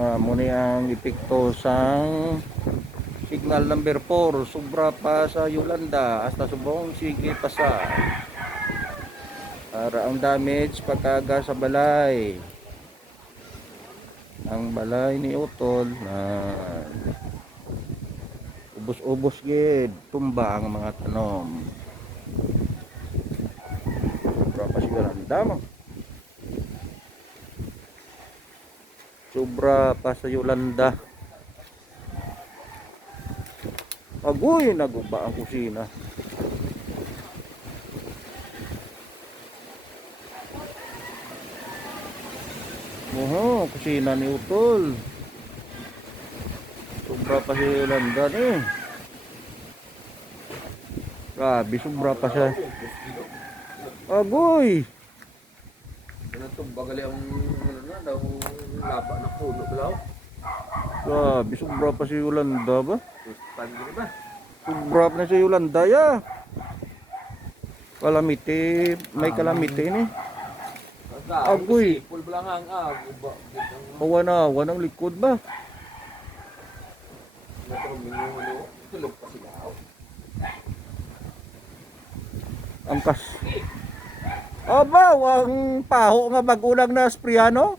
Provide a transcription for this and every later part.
Muna ang epekto sang signal number 4, sobra pa sa Yolanda hasta subong sige pa sa para ang damage pagkaga sa balay, ang balay ni Utol na ubos-ubos gid, tumba ang mga tanom. Sobra pa sa Yolanda mo. Sobra pa sa Yolanda. Agoy, naguba ang kusina. Kusina ni Utol. Sobra pa sa Yolanda ni. Grabe, sobra pa sa. Agoy. Bagali ang ano na daw laba na puno daw. Grabe, sobra pa sa Yolanda ba? Pandiri ba? Sobra pa na sa Yolanda ya. Kalamite, may kalamite ni. Agoy. Pul belangang Kawan ang likod ba? Tulog pa sila. Angkas. Aba, ang paho nga bagulang na sprayano.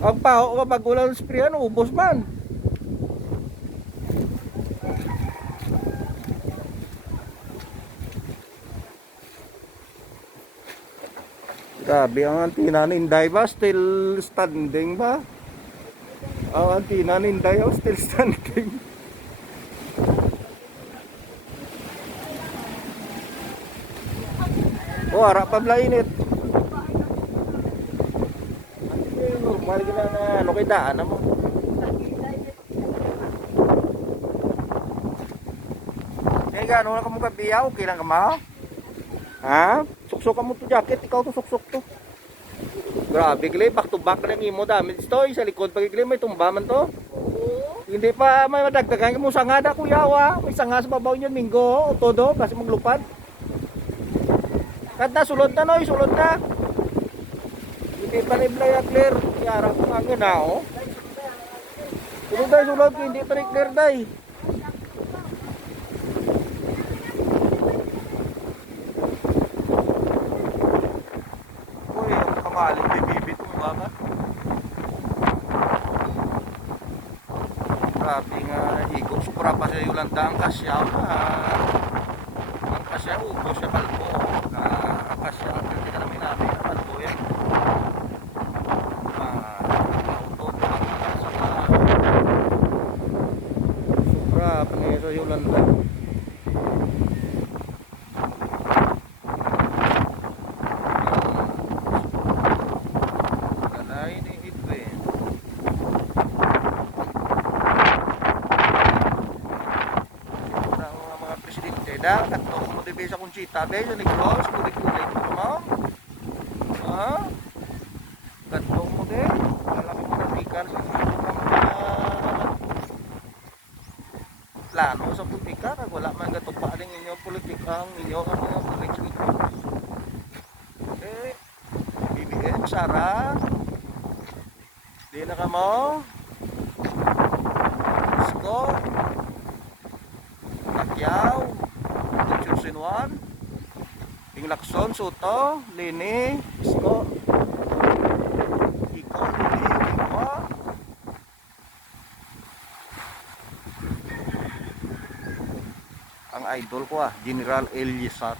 Ang paho nga bagulang na sprayano, ubos man. Grabe, ang antina ni Inday ba? Still standing ba? Ang antina ni Inday ba? Still standing. Harap pa bla init. Normal gina na ano kay daan mo. Gano na ka mo kabiyaw, okay lang ka ma? Ha? Suksok mo to jacket, ikaw to suksok to. Grabe gili, back to back na imo damage to, sa likod pag gili may tumba man to. Hindi pa may madagdagan mo sanga da kuya wa, may sanga sa babaw niyan minggo, todo kasi maglupad. Kada sulod na noy, sulod na. Hindi pa ni Blaya clear. Yara ko nga na oh. Sulod day, sulod, hindi pa ni clear day. Uy, ang kamaling bibibit mo ba ba? Grabe nga, higop supra pa sa Yolanda ang kasyaw na. Ang kasyaw, ubos sa kalbo. Kasya ang hindi ka namin namin ang kalbo yan. Supra pa niya sa Yolanda. Galay ni Edwin. Mga presidente dah katong mo dibe sa Conchita be sa Negros kulit-kulit mo. Ha? Katong mo de alam mo na tikan sa plano sa politika kag wala man gatupa ning inyong politika ang inyong election. BBM Sara di na ka mo Isko Pacquiao Chursinwan Ping Lacson Soto Lini Isko Iko Lini Iko ang idol ko General Eliasar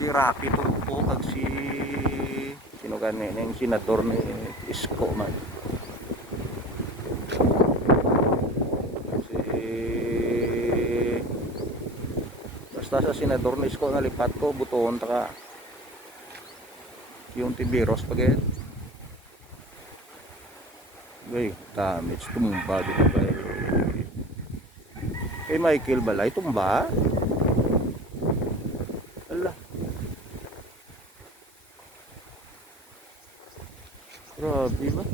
si Rocky Turco kag si sino gani yung senador ni Isko man basta sa senador ni Isko nga lipat ko buton taka yung Tibiros pagay gay damage tumba dito kay Michael Balay tumba ala grabe ba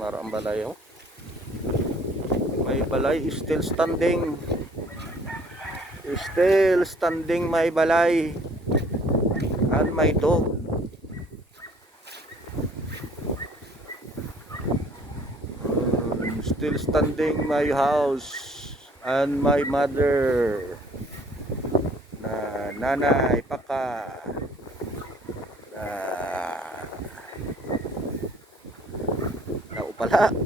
marang balay oh. May balay still standing Still standing my balay and my dog. Still standing my house and my mother. Na nanay paka. Na naupala.